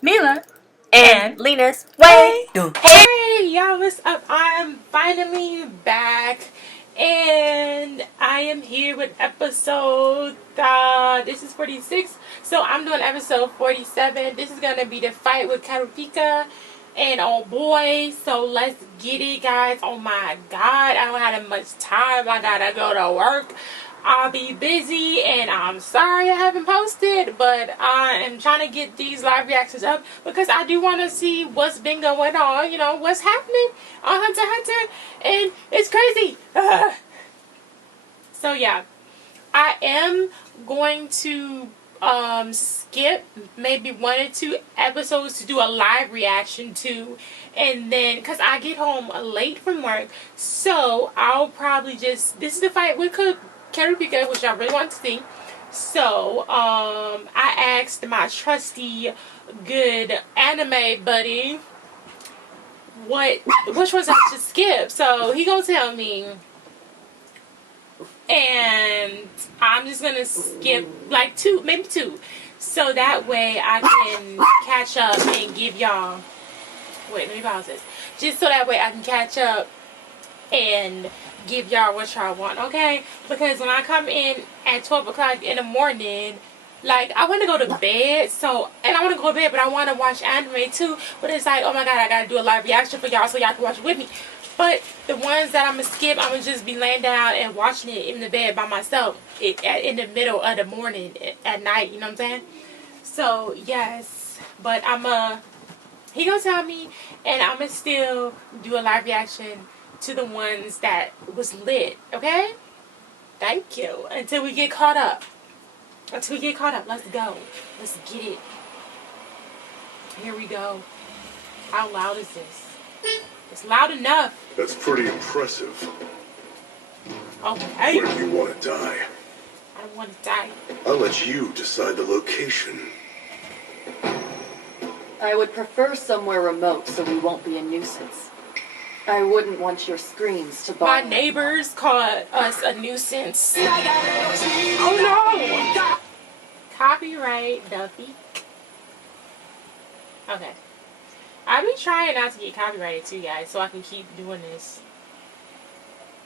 Mila and Lena's way. Hey, y'all, what's up? I'm finally back, and I am here with episode, this is 46, so I'm doing episode 47. This is gonna be the fight with Kurapika and oh boy, so let's get it, guys. Oh my god, I don't have that much time. I gotta go to work. I'll be busy, and I'm sorry I haven't posted, but I am trying to get these live reactions up because I do want to see what's been going on, you know, what's happening on Hunter x Hunter, and it's crazy. So yeah, I am going to skip maybe 1 or 2 episodes to do a live reaction to, and then because I get home late from work, so I'll probably just, this is the fight with Kurapika, which I really want to see. So I asked my trusty good anime buddy which ones I should skip, so he gonna tell me, and I'm just gonna skip like 2, maybe 2, so that way I can catch up and give y'all, wait, let me pause this, just so that way I can catch up and give y'all what y'all want, okay? Because when I come in at 12 o'clock in the morning, like, I want to go to bed, so, and I want to go to bed, but I want to watch anime too, but it's like, oh my god, I gotta do a live reaction for y'all so y'all can watch it with me. But the ones that I'm gonna skip, I'm gonna just be laying down and watching it in the bed by myself in the middle of the morning, at night, you know what I'm saying? So, yes, but he gonna tell me, and I'm gonna still do a live reaction to the ones that was lit, okay? Thank you. Until we get caught up. Let's go. Let's get it. Here we go. How loud is this? It's loud enough. That's pretty impressive. Okay. Where do you want to die? I don't want to die. I'll let you decide the location. I would prefer somewhere remote so we won't be a nuisance. I wouldn't want your screams to bother. My neighbors call us a nuisance. Oh no! Copyright, Duffy. Okay. I've been trying not to get copyrighted too, guys, so I can keep doing this.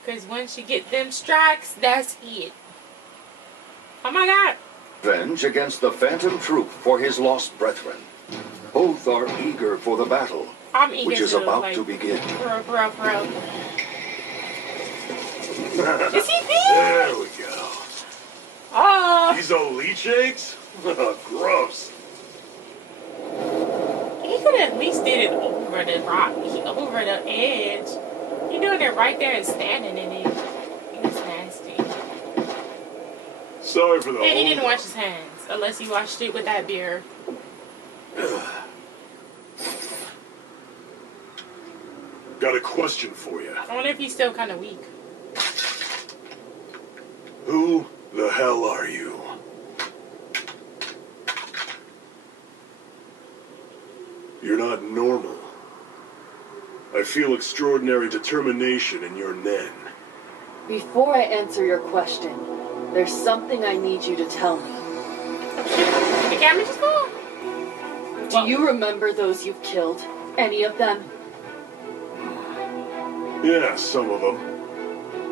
Because once you get them strikes, that's it. Oh my god. Revenge against the Phantom Troop for his lost brethren. Both are eager for the battle, I'm eager which is to, about like, to begin. Bro. Is he big? There we go. Oh. These old leech eggs? Gross. He could at least did it over the rock, over the edge. He doing it right there and standing in it. It's nasty. Sorry for the And he didn't hold wash his hands, unless he washed it with that beer. Got a question for you. I wonder if he's still kind of weak. Who the hell are you? You're not normal. I feel extraordinary determination in your nen. Before I answer your question, there's something I need you to tell me. The camera just fell? Do you remember those you've killed? Any of them? Yeah, some of them.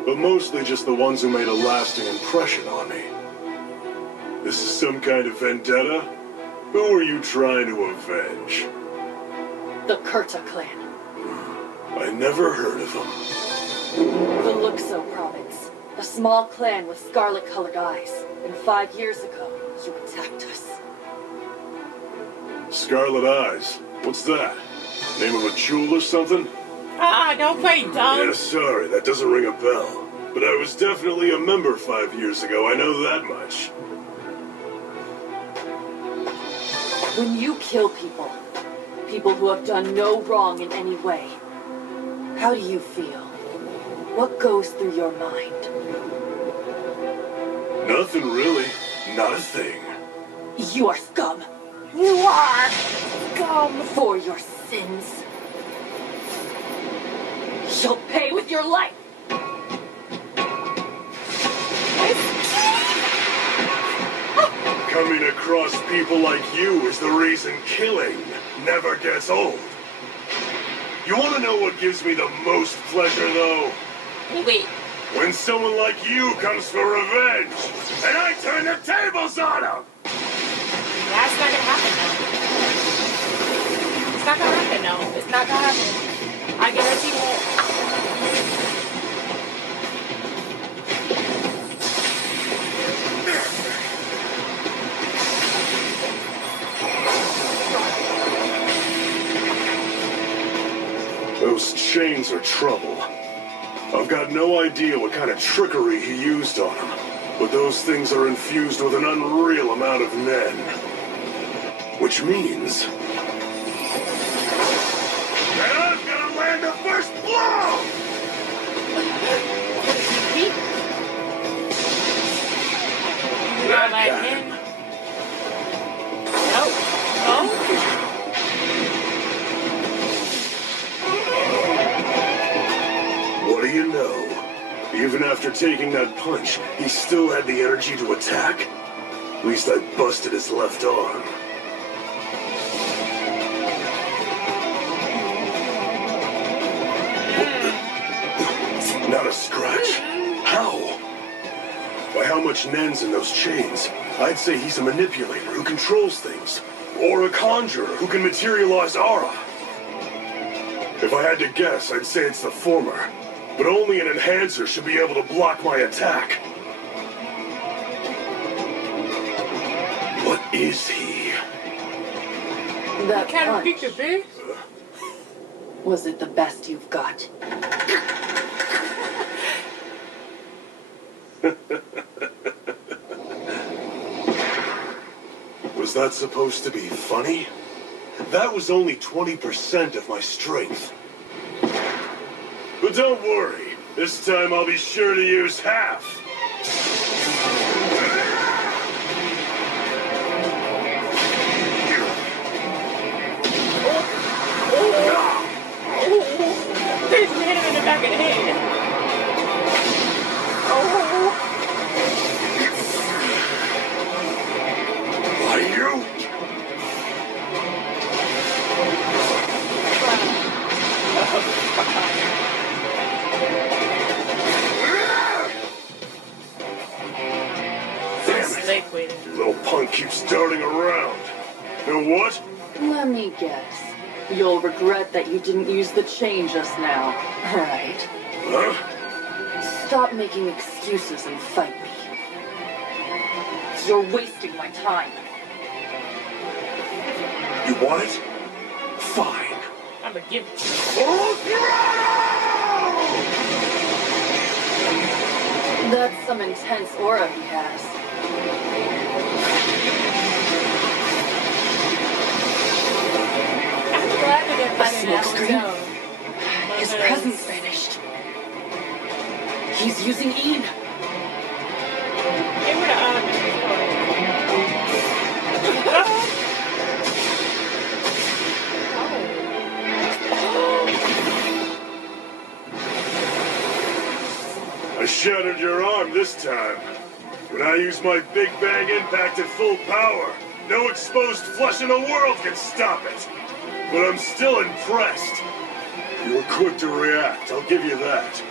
But mostly just the ones who made a lasting impression on me. This is some kind of vendetta? Who are you trying to avenge? The Kurta clan. I never heard of them. The Luxo province. A small clan with scarlet-colored eyes. And 5 years ago, you attacked us. Scarlet Eyes. What's that? Name of a jewel or something? Don't play dumb. Yeah, sorry, that doesn't ring a bell. But I was definitely a member 5 years ago, I know that much. When you kill people who have done no wrong in any way, how do you feel? What goes through your mind? Nothing really. Not a thing. You are scum. You are scum. For your sins. You'll pay with your life. Coming across people like you is the reason killing never gets old. You want to know what gives me the most pleasure, though? Wait. When someone like you comes for revenge, and I turn the tables on them! That's not gonna happen, though. It's not gonna happen, no. It's not gonna happen. I guarantee that. Those chains are trouble. I've got no idea what kind of trickery he used on them, but those things are infused with an unreal amount of Nen. Which means... that I'm gonna land the first blow! You are like him. No. No. What do you know? Even after taking that punch, he still had the energy to attack. At least I busted his left arm. Not a scratch. How? By how much Nen's in those chains, I'd say he's a manipulator who controls things. Or a conjurer who can materialize aura. If I had to guess, I'd say it's the former. But only an enhancer should be able to block my attack. What is he? That Kurapika, punch, bitch. was it the best you've got? Was that supposed to be funny? That was only 20% of my strength. But don't worry, this time I'll be sure to use half. They just hit him in the back of the head. Oh. Are you? Damn it! Your little punk keeps darting around. And what? Let me guess. You'll regret that you didn't use the chain just now, right? Huh? Stop making excuses and fight me. You're wasting my time. You want it? Fine. I'm gonna give it to you. That's some intense aura he has. I'm glad that they're fighting that Smokescreen? hotel. His presence vanished. He's using Ian. They would have I shattered your arm this time. When I use my Big Bang Impact at full power, no exposed flesh in the world can stop it. But I'm still impressed. You were quick to react, I'll give you that.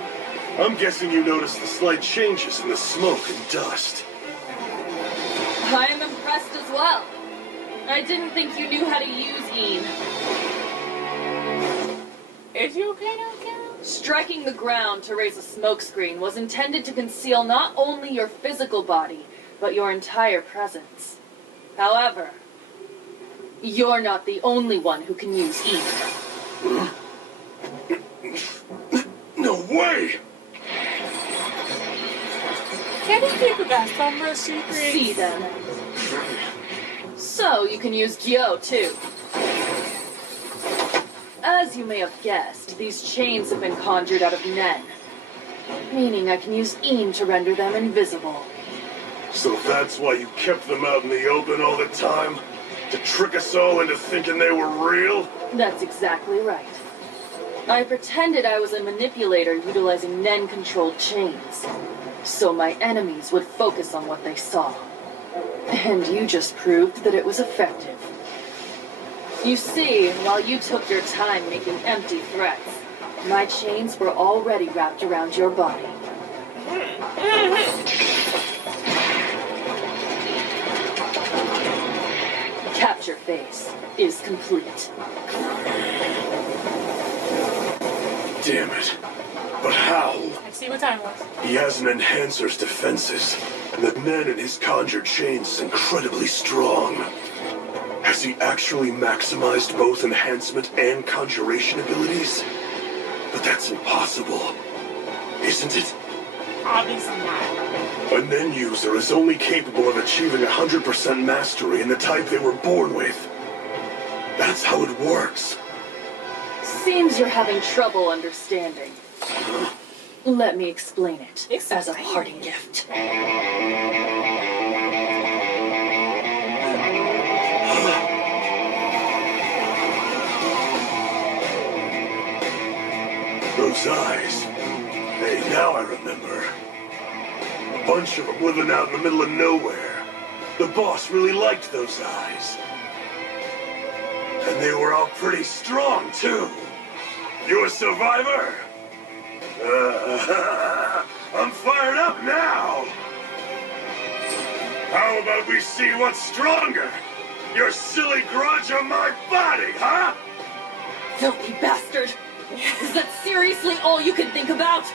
I'm guessing you noticed the slight changes in the smoke and dust. I am impressed as well. I didn't think you knew how to use Ian. Is you okay now, Carol? Striking the ground to raise a smokescreen was intended to conceal not only your physical body, but your entire presence. However, you're not the only one who can use Ian. No way! Can these people got so much secrets? See then. So you can use Gyo too. As you may have guessed, these chains have been conjured out of Nen, meaning I can use Ian to render them invisible. So that's why you kept them out in the open all the time? To trick us all into thinking they were real? That's exactly right. I pretended I was a manipulator utilizing Nen-controlled chains, so my enemies would focus on what they saw. And you just proved that it was effective. You see, while you took your time making empty threats, my chains were already wrapped around your body. Capture phase is complete. Damn it. But how? Let's see what time it was. He has an enhancer's defenses, and the Nen in his conjured chains is incredibly strong. Has he actually maximized both enhancement and conjuration abilities? But that's impossible, isn't it? Obviously not. A Nen user is only capable of achieving 100% mastery in the type they were born with. That's how it works. Seems you're having trouble understanding. Let me explain it as a parting gift. Those eyes. Hey, now I remember. A bunch of them living out in the middle of nowhere. The boss really liked those eyes. And they were all pretty strong, too. You a survivor? I'm fired up now! How about we see what's stronger? Your silly grudge or my body, huh? Filthy bastard! Is that seriously all you can think about?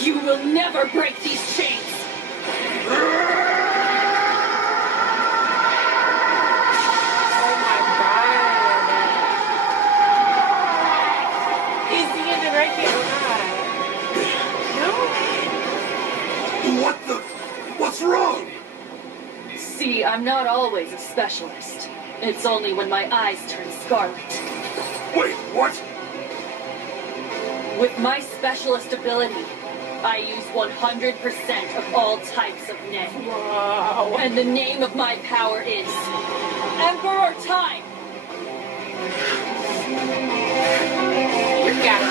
You will never break these chains! Oh my god. Is he in the right game or not? No? What the? What's wrong? See, I'm not always a specialist. It's only when my eyes turn scarlet. Wait, what? With my specialist ability, I use 100% of all types of Nen. Wow. And the name of my power is Emperor Time! You got it.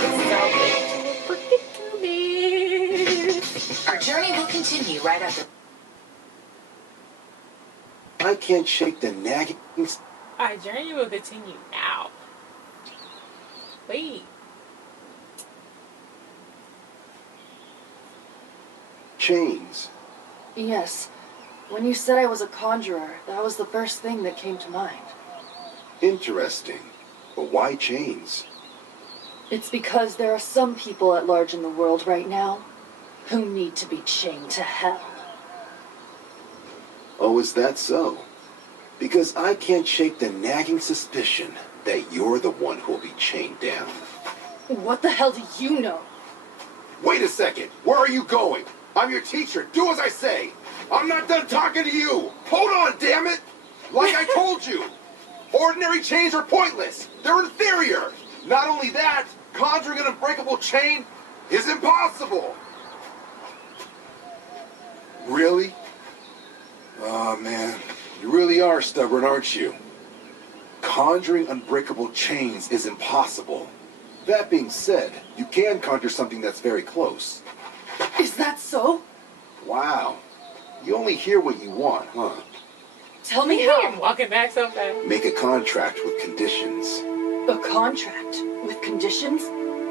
Predicament. Our journey will continue right after. I can't shake the nagging. Our journey will continue now. Wait. Chains. Yes. When you said I was a conjurer, that was the first thing that came to mind. Interesting. But why chains? It's because there are some people at large in the world right now who need to be chained to hell. Oh, is that so? Because I can't shake the nagging suspicion that you're the one who'll be chained down. What the hell do you know? Wait a second. Where are you going? I'm your teacher. Do as I say. I'm not done talking to you. Hold on, damn it. Like I told you. Ordinary chains are pointless. They're inferior. Not only that, conjuring an unbreakable chain is impossible. Really? Oh, man. You really are stubborn, aren't you? Conjuring unbreakable chains is impossible. That being said, you can conjure something that's very close. Is that so? Wow. You only hear what you want, huh? Tell me I'm how. walking back so fast. Make a contract with conditions. A contract with conditions?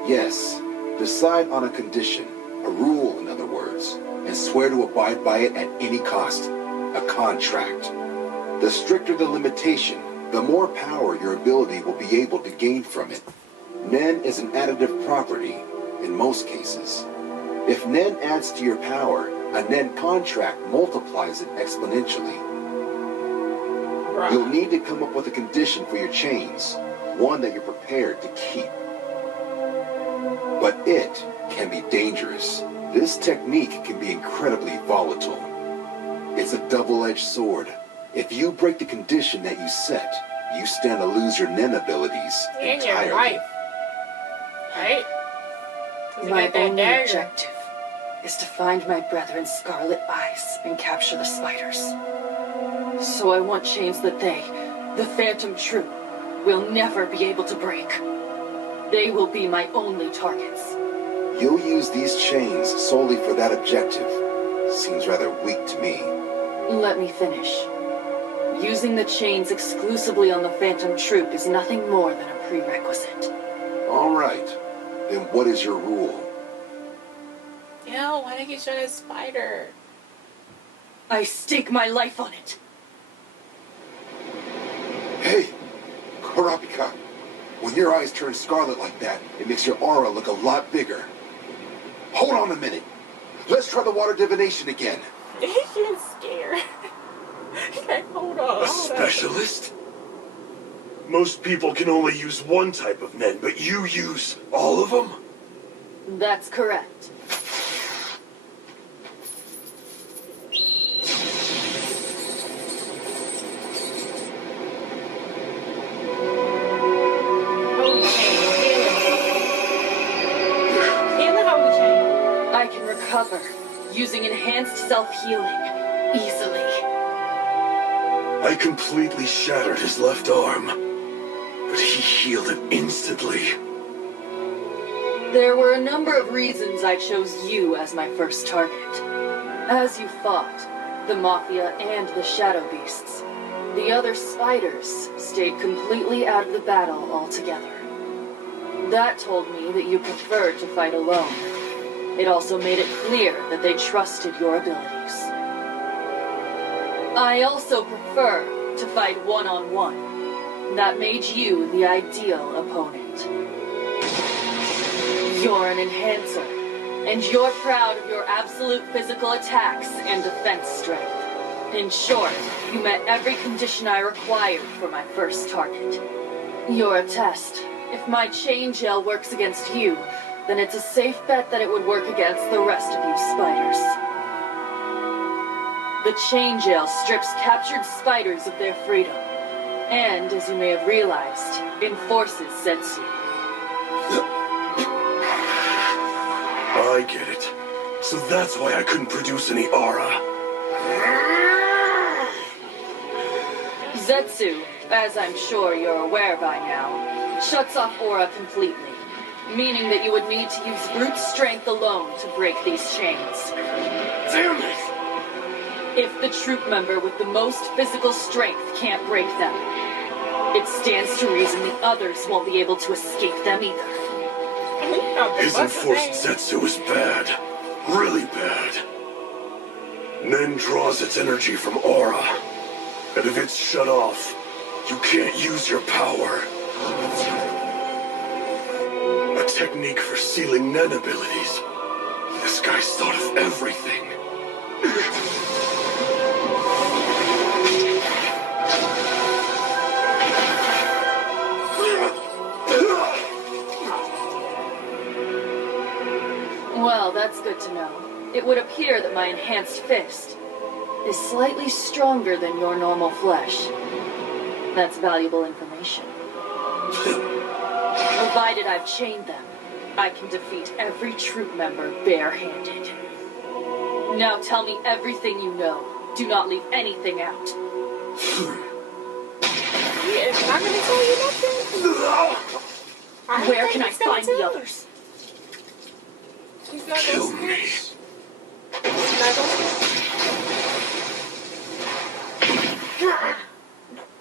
Yes. Decide on a condition. A rule, in other words. And swear to abide by it at any cost. A contract. The stricter the limitation, the more power your ability will be able to gain from it. Nen is an additive property, in most cases. If Nen adds to your power, a Nen contract multiplies it exponentially. Bruh. You'll need to come up with a condition for your chains, one that you're prepared to keep. But it can be dangerous. This technique can be incredibly volatile. It's a double-edged sword. If you break the condition that you set, you stand to lose your Nen abilities And your entirely. life. Right? 'Cause you My got that only dagger. objective is to find my brethren's scarlet eyes and capture the spiders. So I want chains that they, the Phantom Troop, will never be able to break. They will be my only targets. You'll use these chains solely for that objective. Seems rather weak to me. Let me finish. Using the chains exclusively on the Phantom Troop is nothing more than a prerequisite. All right. Then what is your rule? Ew, why did I get shot at a spider? I stake my life on it. Hey, Kurapika. When your eyes turn scarlet like that, it makes your aura look a lot bigger. Hold on a minute. Let's try the water divination again. He's scared. Okay, hold on. A specialist? Most people can only use one type of Nen, but you use all of them? That's correct. I can recover using enhanced self-healing easily. I completely shattered his left arm, but he healed it instantly. There were a number of reasons I chose you as my first target. As you fought, the Mafia and the Shadow Beasts, the other spiders stayed completely out of the battle altogether. That told me that you preferred to fight alone. It also made it clear that they trusted your abilities. I also prefer to fight one-on-one. That made you the ideal opponent. You're an enhancer, and you're proud of your absolute physical attacks and defense strength. In short, you met every condition I required for my first target. You're a test. If my chain gel works against you, then it's a safe bet that it would work against the rest of you spiders. The chain jail strips captured spiders of their freedom, and, as you may have realized, enforces Zetsu. I get it. So that's why I couldn't produce any aura. Zetsu, as I'm sure you're aware by now, shuts off aura completely, meaning that you would need to use brute strength alone to break these chains. Damn it! If the troop member with the most physical strength can't break them, it stands to reason the others won't be able to escape them either. His enforced Zetsu is bad. Really bad. Nen draws its energy from aura. And if it's shut off, you can't use your power. A technique for sealing Nen abilities. This guy's thought of everything. Well, that's good to know. It would appear that my enhanced fist is slightly stronger than your normal flesh. That's valuable information. Provided I've chained them, I can defeat every troop member barehanded. Now tell me everything you know. Do not leave anything out. Yeah, I'm not gonna tell you nothing. Where can I find the others? He's not Kill gonna me. He's not gonna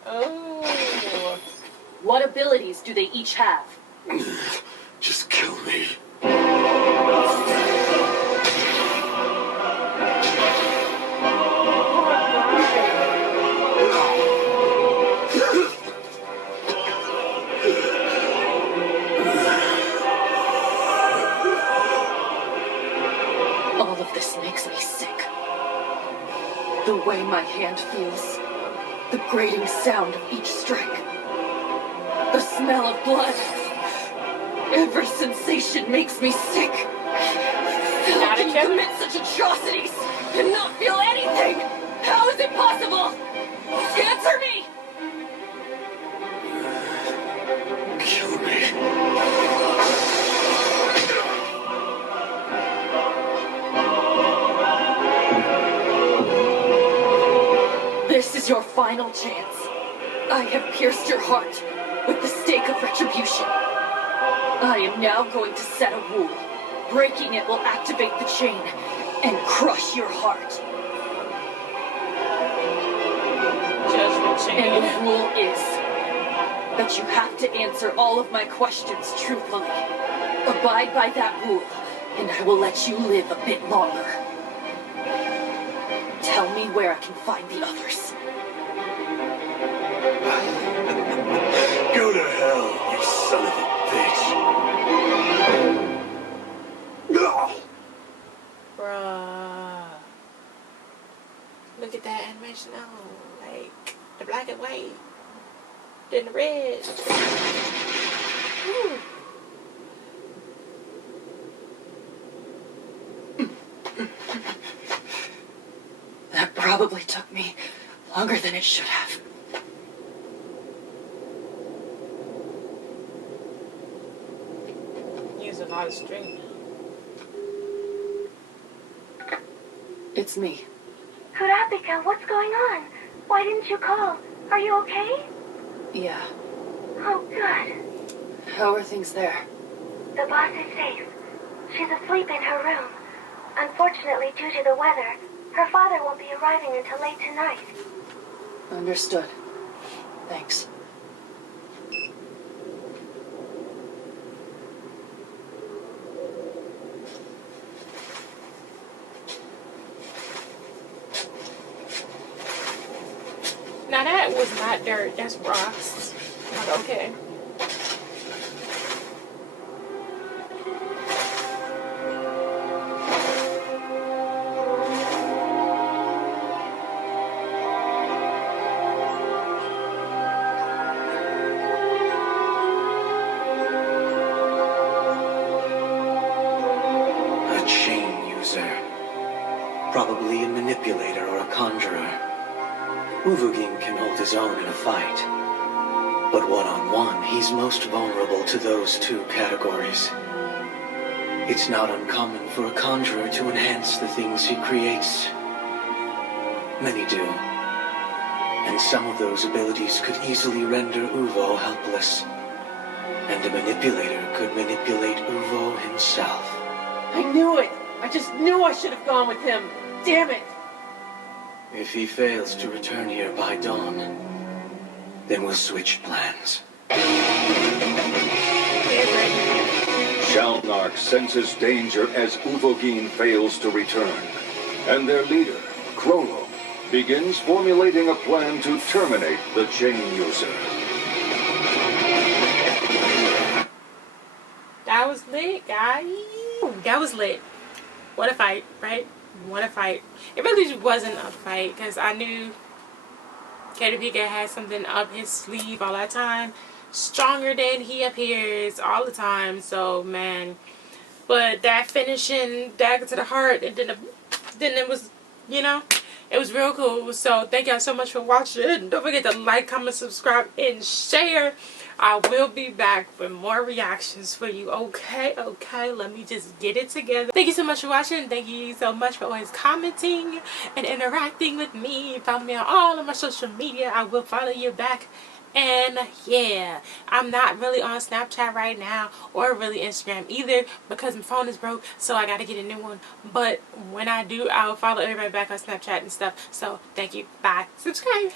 Oh. What abilities do they each have? Just kill me. All of this makes me sick. The way my hand feels. The grating sound of each strike. The smell of blood. Every sensation makes me sick. How can you commit such atrocities and not feel anything? How is it possible? Answer me! Kill me. This is your final chance. I have pierced your heart with the stake of retribution. I am now going to set a rule. Breaking it will activate the chain and crush your heart. And the rule is that you have to answer all of my questions truthfully. Abide by that rule, and I will let you live a bit longer. Tell me where I can find the others. Go to hell, you son of a bitch. Bruh. Look at that animation now. Like, the black and white. Then the red. Woo. That probably took me longer than it should have. Use a lot of strength. It's me. Kurapika, what's going on? Why didn't you call? Are you okay? Yeah. Oh, good. How are things there? The boss is safe. She's asleep in her room. Unfortunately, due to the weather, her father won't be arriving until late tonight. Understood. Thanks. Now that was not dirt, that's rocks. But okay. A chain user. Probably a manipulator or a conjurer. Uvogin can hold his own in a fight. But one-on-one, he's most vulnerable to those two categories. It's not uncommon for a conjurer to enhance the things he creates. Many do. And some of those abilities could easily render Uvo helpless. And a manipulator could manipulate Uvo himself. I knew it! I just knew I should have gone with him! Damn it! If he fails to return here by dawn, then we'll switch plans. Shalnark senses danger as Uvogin fails to return, and their leader, Krolo, begins formulating a plan to terminate the chain user. That was lit, guys. That was lit. What a fight, right? What a fight. It really wasn't a fight because I knew Kurapika had something up his sleeve all that time. Stronger than he appears all the time. So, man. But that finishing dagger to the heart, and then it was, you know, it was real cool. So, thank y'all so much for watching. Don't forget to like, comment, subscribe, and share. I will be back with more reactions for you. Okay, let me just get it together. Thank you so much for watching. Thank you so much for always commenting and interacting with me. Follow me on all of my social media. I will follow you back. And yeah, I'm not really on Snapchat right now or really Instagram either because my phone is broke, so I gotta get a new one. But when I do, I'll follow everybody back on Snapchat and stuff. So thank you. Bye. Subscribe.